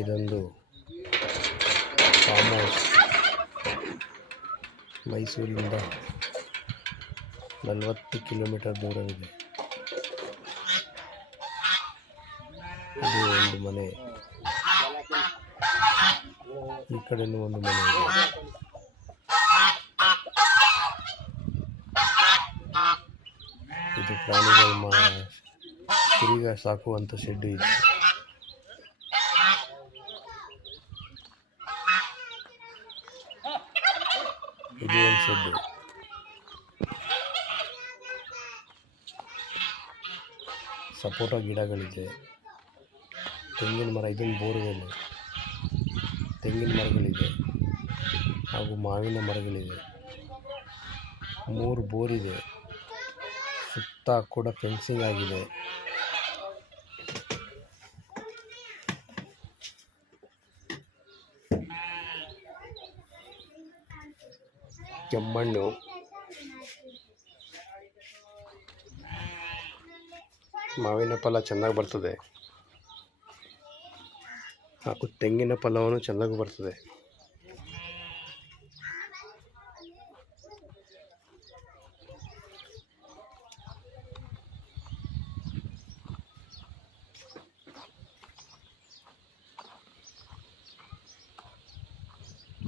ಇದೊಂದು farm house ಮೈಸೂರಿಂದ 40 kilometre ದೂರವಿದೆ. ಇದು ಒಂದು ಮನೆ, ಈ ಕಡೆನೂ ಒಂದು ಮನೆ ಇದೆ. ಇದು ಪ್ರಾಣಿಗಳ ಕುರಿಗ ಸಾಕುವಂಥ ಶೆಡ್ ಇದೆ. ಇದು ಒಂದು ಶೆಡ್. ಸಪೋಟ ಗಿಡಗಳಿದೆ, ತೆಂಗಿನ ಮರ, ಇದೊಂದು ಬೋರ್ವೆಲ್, ತೆಂಗಿನ ಮರಗಳಿದೆ ಹಾಗೂ ಮಾವಿನ ಮರಗಳಿವೆ. 3 ಬೋರ್ ಇದೆ. ಸುತ್ತ ಕೂಡ ಫೆನ್ಸಿಂಗ್ ಆಗಿದೆ. ಕೆಮ್ಮಣ್ಣು, ಮಾವಿನ ಫಲ ಚೆನ್ನಾಗಿ ಬರ್ತದೆ ಹಾಗೂ ತೆಂಗಿನ ಫಲವನ್ನು ಚೆನ್ನಾಗಿ ಬರ್ತದೆ.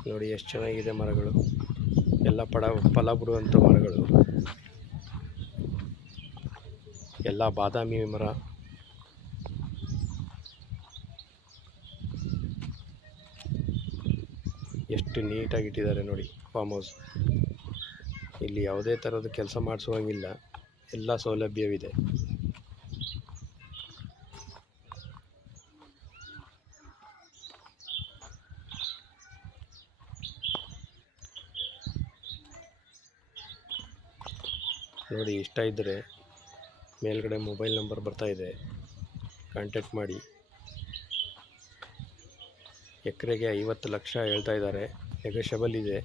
ನೋಡಿ ಎಷ್ಟು ಚೆನ್ನಾಗಿದೆ ಮರಗಳು, ಎಲ್ಲ ಫಲ ಬಿಡುವಂಥ ಮರಗಳು, ಎಲ್ಲ ಬಾದಾಮಿ ಮರ. ಎಷ್ಟು ನೀಟಾಗಿ ಇಟ್ಟಿದ್ದಾರೆ ನೋಡಿ ಫಾರ್ಮ್ ಹೌಸ್. ಇಲ್ಲಿ ಯಾವುದೇ ಥರದ ಕೆಲಸ ಮಾಡಿಸುವಂಗಿಲ್ಲ, ಎಲ್ಲ ಸೌಲಭ್ಯವಿದೆ. ನೋಡಿ, ಇಷ್ಟ ಇದ್ದರೆ ಮೇಲ್ಗಡೆ ಮೊಬೈಲ್ ನಂಬರ್ ಬರ್ತಾ ಇದೆ, ಕಾಂಟ್ಯಾಕ್ಟ್ ಮಾಡಿ. ಎಕರೆಗೆ 50 ಲಕ್ಷ ಹೇಳ್ತಾ ಇದ್ದಾರೆ, ನೆಗೋಷಿಯಬಲ್ ಇದೆ.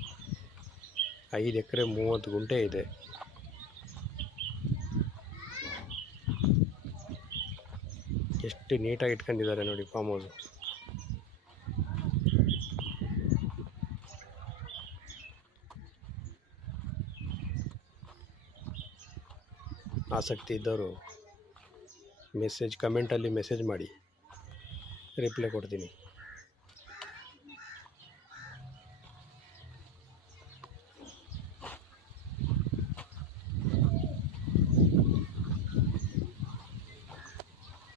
5 ಎಕರೆ 30 ಗುಂಟೆ ಇದೆ. ಎಷ್ಟು ನೀಟಾಗಿ ಇಟ್ಕೊಂಡಿದ್ದಾರೆ ನೋಡಿ ಫಾರ್ಮ್ ಹೌಸ್. ಆಸಕ್ತಿ ಇದ್ದವರು ಕಮೆಂಟಲ್ಲಿ ಮೆಸೇಜ್ ಮಾಡಿ, ರಿಪ್ಲೈ ಕೊಡ್ತೀನಿ.